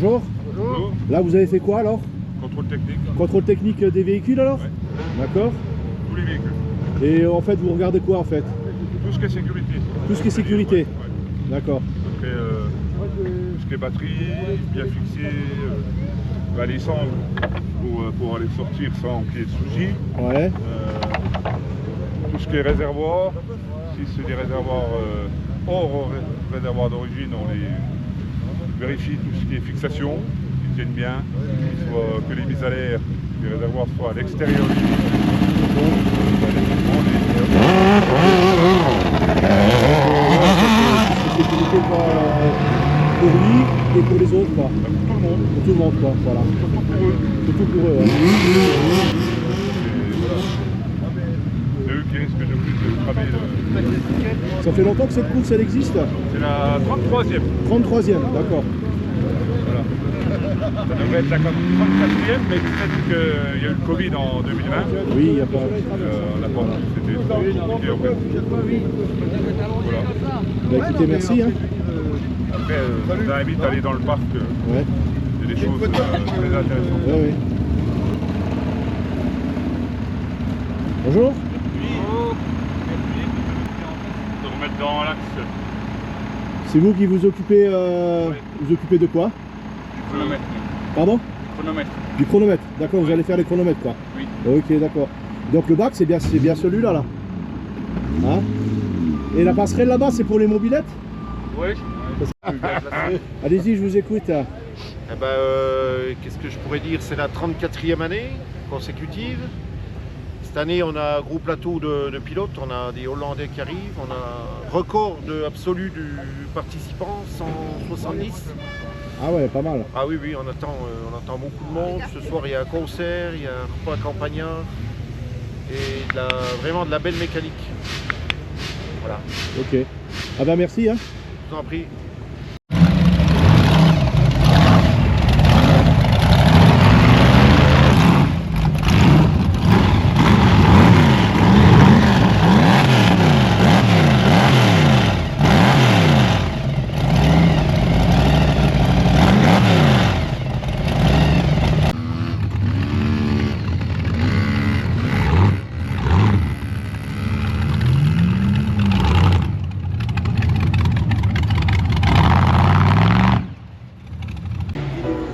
Bonjour. Bonjour. Là, vous avez fait quoi alors? Contrôle technique. Contrôle technique des véhicules alors? Ouais. D'accord. Tous les véhicules. Et en fait, vous regardez quoi en fait? Tout ce qui est sécurité. Tout ce qui est sécurité. Ouais. D'accord. Après, tout ce qui est batterie, bien fixé, valissant pour aller sortir sans qu'il y ait de soucis. Ouais. Tout ce qui est réservoir, si c'est des réservoirs hors réservoir d'origine, on les vérifie tout ce qui est fixation, qu'ils tiennent bien, que les mises à l'air des réservoirs soient à l'extérieur du Sécurité pour lui et pour les autres quoi. Pour tout le monde. Pour tout le monde quoi, voilà. Surtout pour eux. Surtout pour eux. Ouais. C'est eux qui risquent de plus de cramer le... Ça fait longtemps que cette course elle existe? C'est la 33e. 33e, d'accord. Voilà. Ça devrait être la 34e, mais peut-être qu'il y a eu le Covid en 2020. Oui, il n'y a pas... On n'a pas... C'était trop compliqué en fait. Voilà. Bah, écoutez, merci. Hein. Après, je vous invite à aller dans le parc. Ouais. Il y a des choses très intéressantes. Ouais, ouais. Bonjour. De remettre dans l'axe C'est vous qui vous occupez, Oui. vous occupez de quoi? du chronomètre. Pardon? Chronomètre. Du chronomètre. D'accord, vous allez faire les chronomètres quoi. Oui. Ok, d'accord. Donc le bac, c'est bien celui-là là. Hein? Et la passerelle là-bas, c'est pour les mobylettes? Oui. Allez-y, je vous écoute. Eh ben, qu'est-ce que je pourrais dire? C'est la 34e année consécutive. Cette année, on a un gros plateau de pilotes, on a des Hollandais qui arrivent, on a un record absolu du participant, 170. Ah ouais, pas mal. Ah oui, oui, on attend beaucoup de monde. Ce soir, il y a un concert, il y a un repas campagnard et vraiment de la belle mécanique. Voilà, Ok. Ah bah merci. Hein. je vous en prie.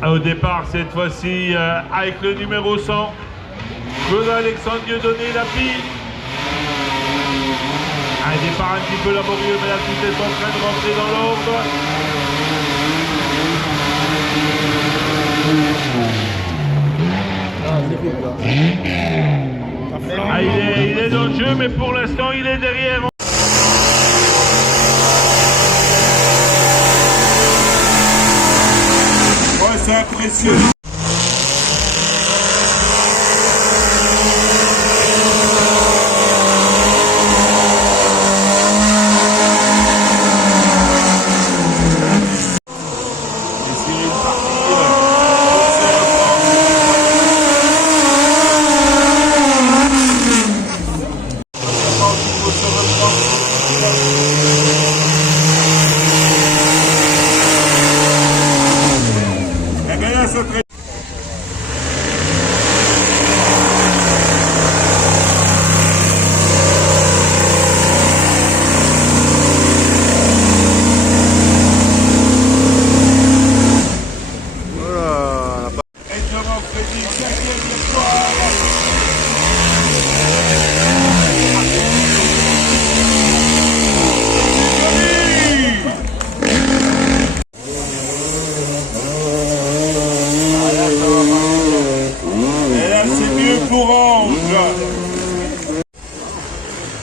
Au départ, cette fois-ci, avec le numéro 100, Claude-Alexandre Dieudonné, la pile. Un départ un petit peu laborieux, mais là, tout est en train de rentrer dans l'ordre. Ah, il est dans le jeu, mais pour l'instant, il est derrière. C'est impressionnant.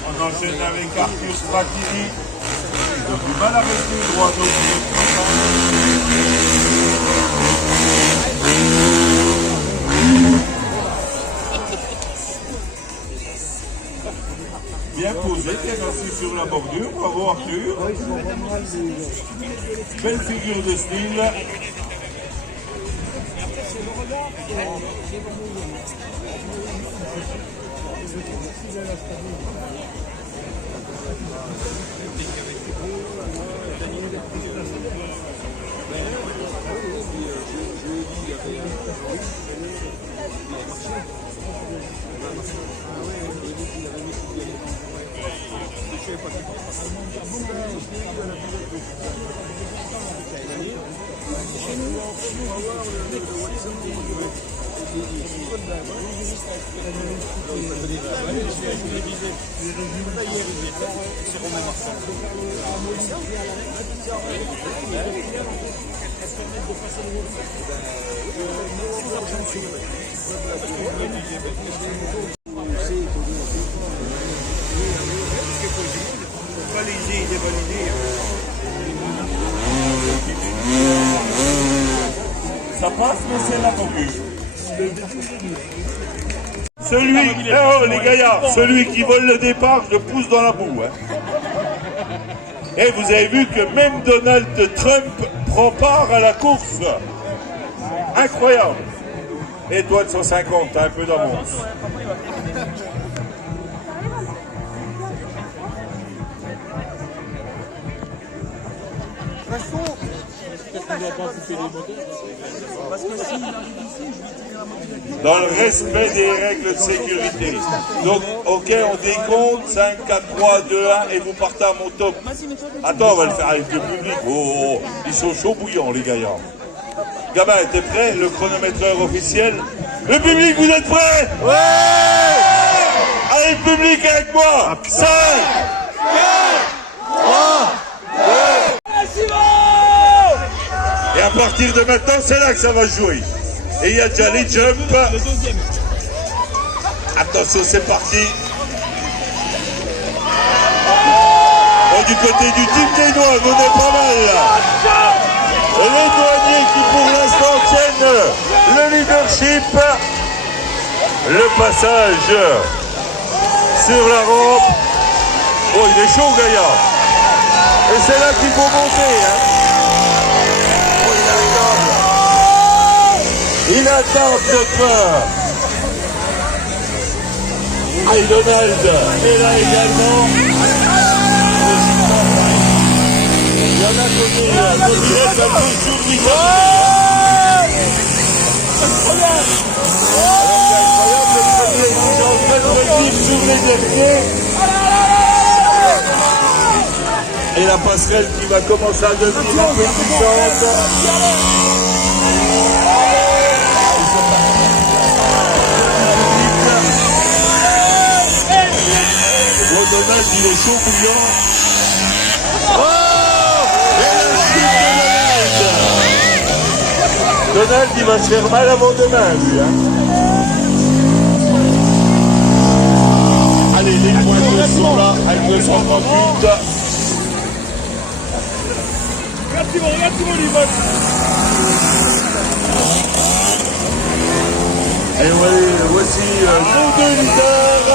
On enchaîne avec Arthur Stratini. Ils ont du mal à rester droit au pied. Bien posé, bien assis sur la bordure. Bravo Arthur. Belle figure de style. Ça passe, mais c'est la coquille. Oh les gaillards, celui qui vole le départ, je le pousse dans la boue. Hein. Et vous avez vu que même Donald Trump prend part à la course. Incroyable. Et toi de 150, t'as un peu d'avance. Dans le respect des règles de sécurité. Donc, ok, on décompte, 5, 4, 3, 2, 1, et vous partez à mon top. Attends, on va le faire avec le public. Oh, ils sont chauds bouillants, les gaillards. Gabin, t'es prêt? Le chronométreur officiel. Le public, vous êtes prêts? Ouais! Allez, le public avec moi! 5, 4, 3, 2. Et à partir de maintenant, c'est là que ça va jouer. Et il y a déjà les jumps. Attention, c'est parti. Oh, du côté du team des Noirs, on est pas mal là. Et les douaniers qui pour l'instant tiennent le leadership. Le passage sur la rampe. Oh, il est chaud, Gaillard. Et c'est là qu'il faut monter. Hein. Il attend de peur. Et Donald est là également. Il y en a côté, un peu sur Nicolas. Alors c'est incroyable, le premier est en train de revenir sur les derniers. Et la passerelle qui va commencer à devenir un peu puissante. Donald, il est chaud bouillant. Oh! Et la chute de Donald. Donald, il va se faire mal avant demain, lui. Hein. Allez, les pointeurs sont là, avec le 138. Regarde Simon, il vote. Et voici nos deux leaders.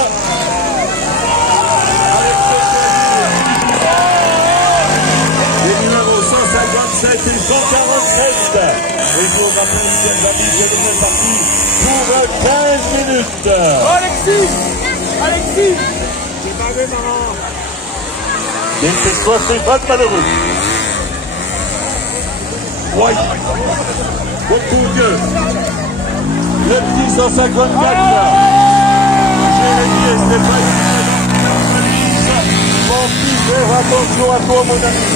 Les numéros 157 et 147. Et je vous rappelle, chers amis, que nous sommes partis pour 15 minutes. Oh, Alexis, c'est pas vrai, maman. Et c'est toi, Stéphane, malheureux. Ouais. Beaucoup Dieu. Le petit 154 là. Jérémy et Stéphane. Mon petit frère, attention à toi, mon ami.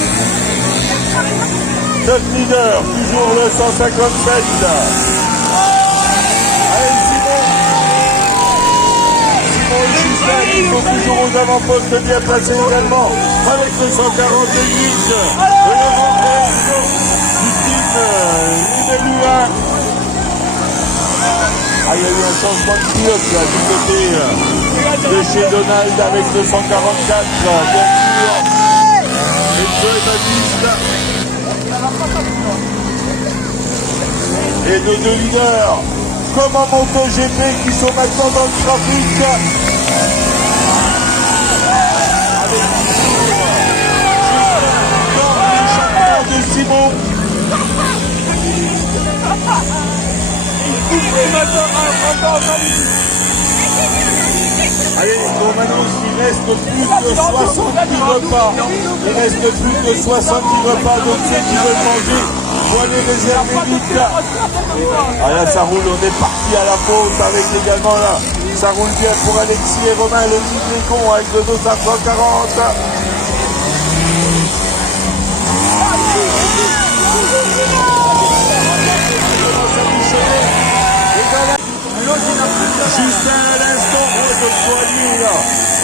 Top leader, toujours le 157. Allez, Simon. Simon et Justin qui sont toujours aux avant-postes bien placés également. Avec le 148. Et le renfort du team numéro 1. Ah, il y a eu un changement de pilote là, du côté de chez Donald avec le 144, bien sûr. Et Joe Baptiste. Et nos deux leaders, comme en MotoGP, qui sont maintenant dans le trafic. Avec le champion de Simon. Allez, on m'annonce qu'il reste plus de 70 repas. Il reste plus de 70 repas, donc ceux qui veulent manger, il faut aller réserver vite. Ah là, ça roule, on est parti à la faute avec également là. Ça roule bien pour Alexis et Romain, le petit Lécon avec le 240.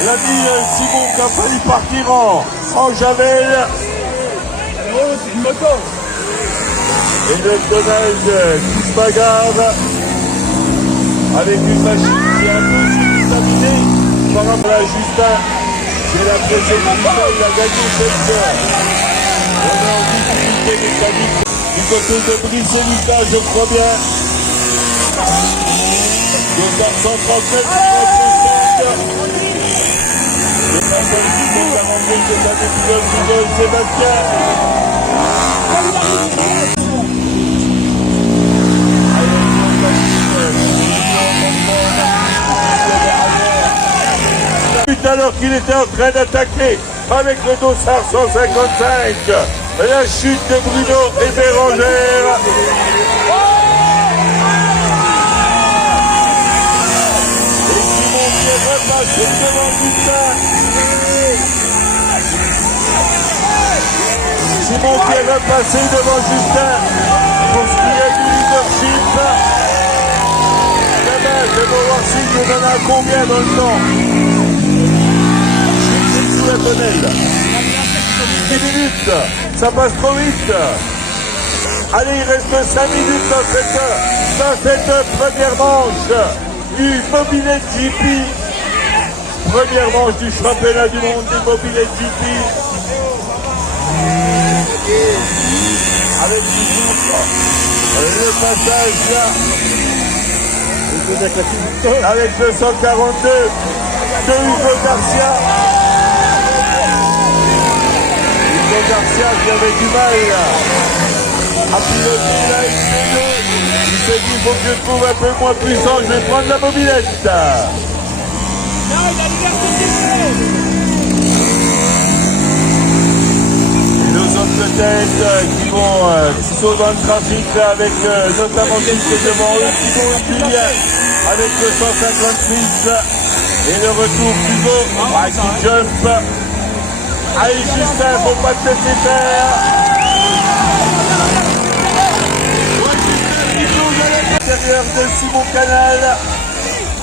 L'ami Simon qui a failli partir en javel. Oh, c'est une moto. Et le Donald qui se bagarre avec une machine qui est un peu sous-contaminée par rapport à Justin. C'est la précédente, il a gagné cette heure. On est en difficulté mécanique du côté de Brice et Lucas, je crois bien. Départ 139, 160. Départ 142, c'est un épisode de Sébastien. Alors qu'il était en train d'attaquer avec le dossard 155, la chute de Bruno et Bérangère. Et Simon qui est repassé devant Justin. Simon qui est repassé devant Justin pour ce qui est du leadership. Je vais voir s'il nous en a combien dans le temps. Sous la tonnelle. 10 minutes, ça passe trop vite. Allez, il reste 5 minutes dans cette première manche du Mobilette GP. Première manche du championnat du monde du Mobilette GP. Avec toujours le passage là. Avec le 142 de Hugo Garcia. Hugo Garcia qui avait du mal à piloter la XC2. Il s'est dit, il faut que je trouve un peu moins puissant, je vais prendre la mobilette. Et nos autres têtes qui sont dans le trafic là, avec notamment ceux qui sont devant eux, Thibaut et Julien, avec le 156. Et le retour d'Hugo qui jump. Allez Justin, faut pas te laisser faire. À l'intérieur de Simon Canal.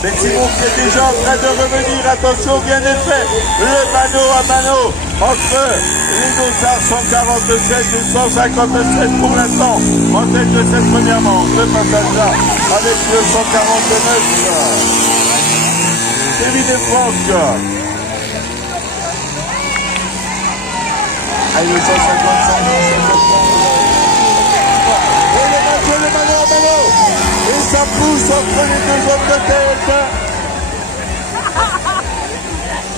Mais Simon qui est déjà en train de revenir. Attention, bien effet. Le mano à mano entre les dossards 147 et 157 pour l'instant. En tête de cette première manche. Le passage là avec le 149. David et Franck. Allez, le 155. Et le mano. Et ça pousse entre les deux hommes de tête.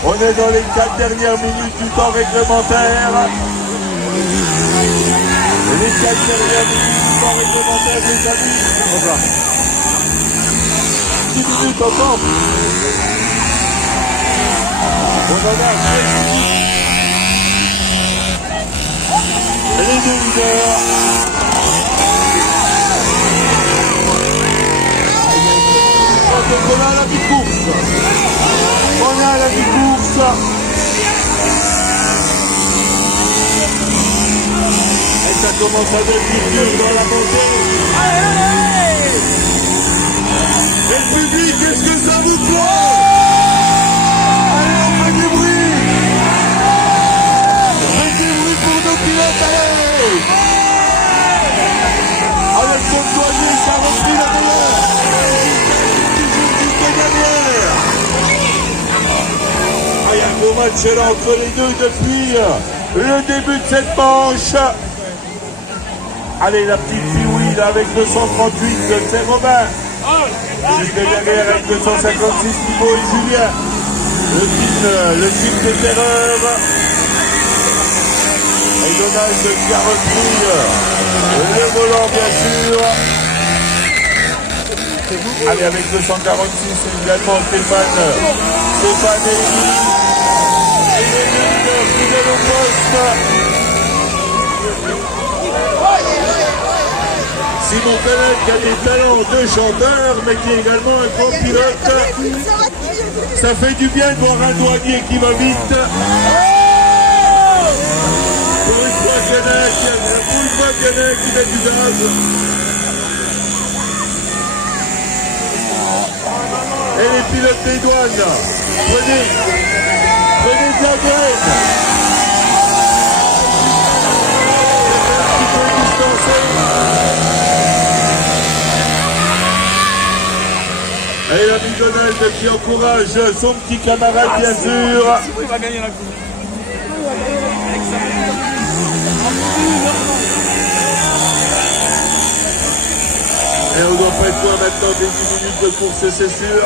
On est dans les 4 dernières minutes du temps réglementaire. Et les 4 dernières minutes du temps réglementaire, les amis. 10 minutes ensemble. On en a 16 minutes. Et les deux leaders. On a la mi-course. On a la mi-course. Et ça commence à devenir dur dans la montée. Et le public, est-ce que ça vous plaît? Allez, on fait du bruit. Faites du bruit pour nos pilotes, allez. Avec son doigt, ça reprit la meilleure. Il y a un gros match là entre les deux depuis le début de cette manche. Allez, la petite Piwi là avec le 138, c'est Robin. Juste derrière avec le 156, Thibaut et Julien. Le film de terreur. Et Donald qui a repris le volant bien sûr. Allez, avec le 146, également Stéphane et Élie. Et les leaders fidèles au poste. Simon Canal qui a des talents de chanteur, mais qui est également un grand pilote. Ça fait du bien de voir un douanier qui va vite. Pour une fois Canal qui met du gaz. Et les pilotes des douanes Prenez de la graine. Un petit peu distancé. Allez, l'ami Donald qui encourage son petit camarade, bien sûr. Il va gagner la coupe. Et on doit pas être loin maintenant des 10 minutes de course, c'est sûr.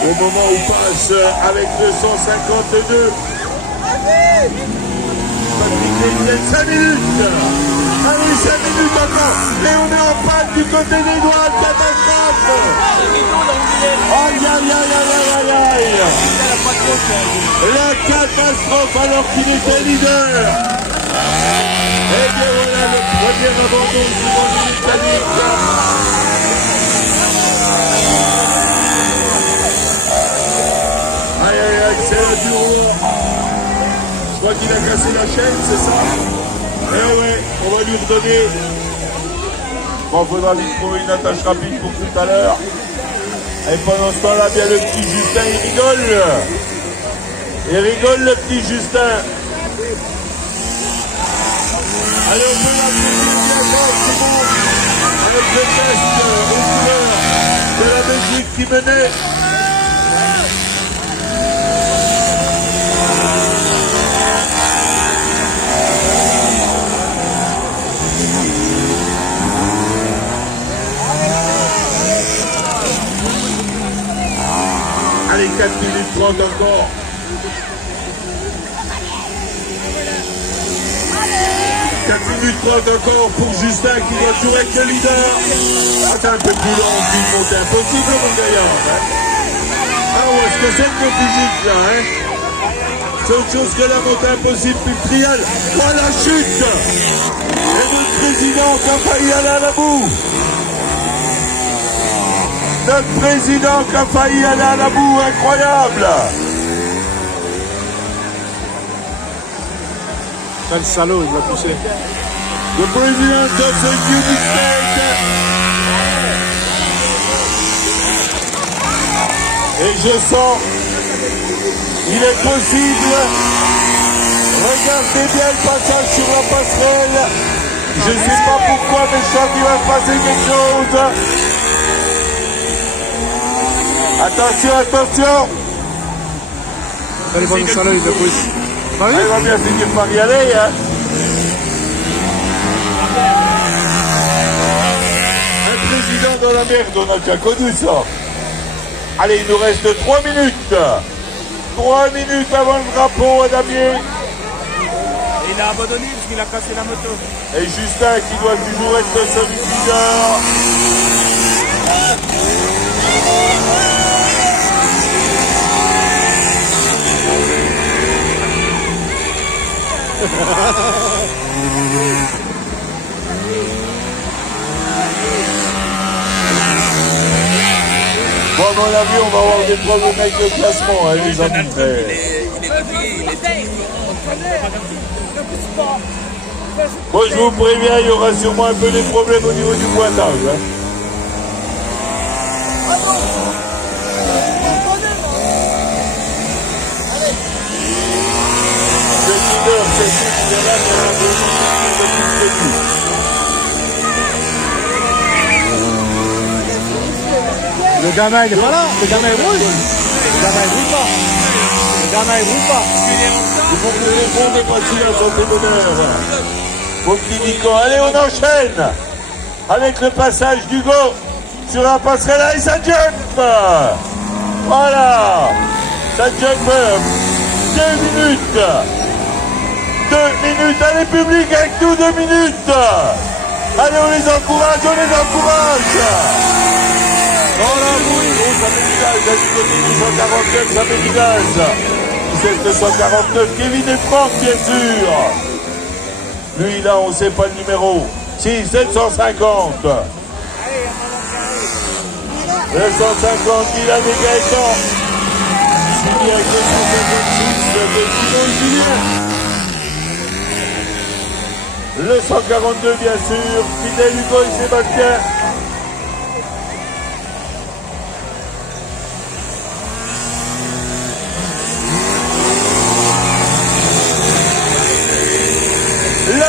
Au moment où passe avec le 152. Patrick Etienne, 5 minutes. Allez, 5 minutes encore. Et on est en panne du côté des doigts. Catastrophe. Aïe, aïe, aïe, aïe, aïe, aïe. La catastrophe alors qu'il était leader. Et bien voilà le premier abandon souvent du mécanique. Aïe aïe aïe, c'est la Duro. Je crois qu'il a cassé la chaîne, c'est ça? Eh ouais, on va lui redonner. Bon, faudra lui trouver une attache rapide pour tout à l'heure. Et pendant ce temps-là, bien le petit Justin, il rigole. Il rigole le petit Justin. Allez, on peut l'applaudir bien fort, c'est bon. Avec le test aux couleurs de la Belgique qui menait. Allez, 4 minutes 30 encore. Minutes 30 encore pour Justin qui doit toujours être le leader. Ah, c'est un peu plus long qu'une montée impossible, mon gaillard. Ah ouais, est-ce que c'est le physique là, hein? C'est autre chose que la montée impossible puis le trial. Oh, la chute! Et notre président qui a failli aller à la boue. Notre président qui a failli aller à la boue, incroyable! Quel salaud, il l'a poussé. Le président de ce United States. Et je sens, il est possible. Regardez bien le passage sur la passerelle. Je ne sais pas pourquoi, mais je sens qu'il va passer quelque chose. Attention, attention. Quel bon salaud, il l'a poussé. Il va bien finir par y aller, hein. Un président dans la merde, on a déjà connu ça. Allez, il nous reste 3 minutes. 3 minutes avant le drapeau à Damier. Il a abandonné parce qu'il a cassé la moto. Et Justin qui doit toujours être le seul leader. Bon, à mon avis, on va avoir des problèmes avec le classement, hein, les amis. Moi, je vous préviens, il y aura sûrement un peu des problèmes au niveau du pointage. Hein. Le leader, c'est celui-là, Le gamin, il est pas là. Le gamin, il roule. Le gamin, il roule pas. Le gamin, il roule pas. Il faut que les fonds dépassent la santé d'honneur. Pour Clinico. Allez, on enchaîne avec le passage d'Hugo sur la passerelle et ça jump. Voilà. Ça jump. 2 minutes. 2 minutes. Allez, public avec nous, 2 minutes. Allez, on les encourage, on les encourage. Oh là, oui, oh, ça met du gaz, du côté du 149, ça met du gaz. C'est le 149, Kevin et Franck, bien sûr. Lui, là, on ne sait pas le numéro. Si, c'est le 150. Le 150, il a des Gaëtans. Signé avec le 156 de Tino Julien. Le 142, bien sûr. Fidèle Hugo et Sébastien.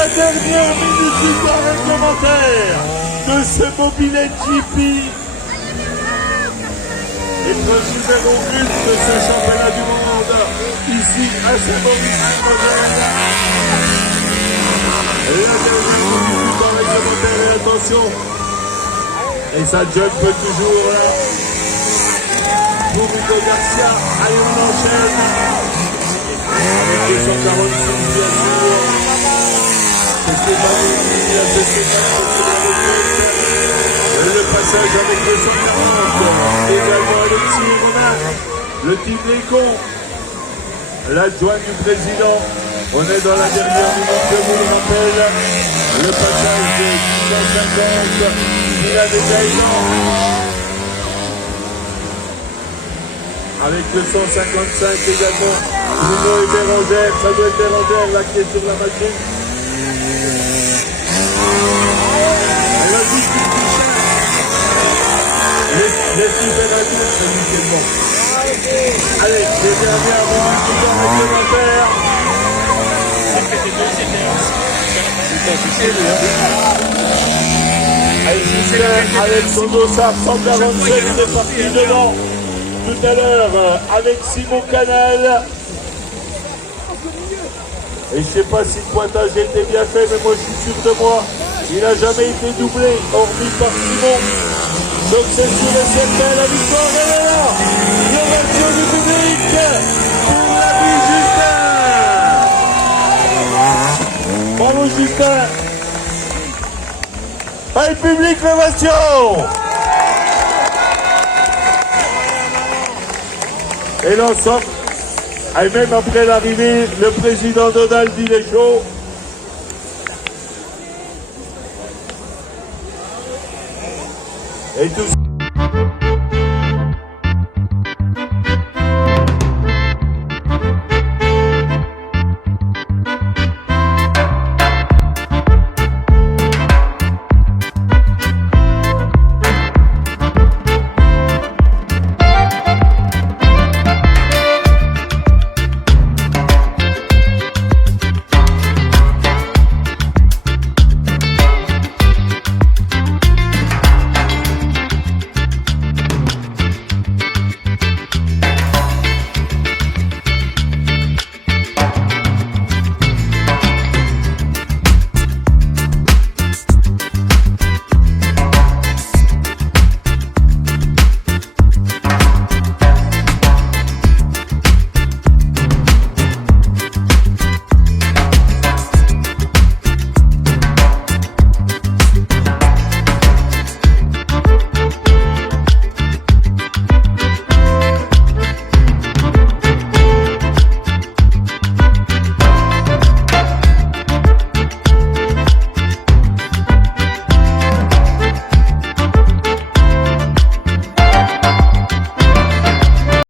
la dernière minute du temps réglementaire de ce mobilette GP. Épreuve numéro 1 de ce championnat du monde, ici à Saint-Maurice-Moselle. La dernière minute du temps réglementaire, et attention, et ça jump toujours là. Pour Hugo Garcia, allez on enchaîne. Avec 246 bien sûr. C'est Stéphane, le passage avec 240. Également Alexis Romain, le team Lécon, l'adjoint du président. On est dans la dernière minute, je vous le rappelle. Le passage de 650, Milan et Gaëlan. Avec 255 également, Bruno et Bérangère, ça doit être Bérangère là qui est sur la machine. Elle a dit qu'il les super adultes, c'est lui qui est bon. Allez, les dernières minutes du temps réglementaire. Allez, avec son dossard 147, c'est parti devant. Tout à l'heure avec Simon Canal. Et je sais pas si le pointage a été bien fait, mais moi je suis sûr de moi. Il n'a jamais été doublé, hormis par Simon. Donc c'est sûr et certain, la victoire elle est là. L'ouverture du public pour l'ami Justin. Bravo Justin. Allez public, l'ovation. Et l'ensemble, et même après l'arrivée, le président Donald il est chaud. Et tout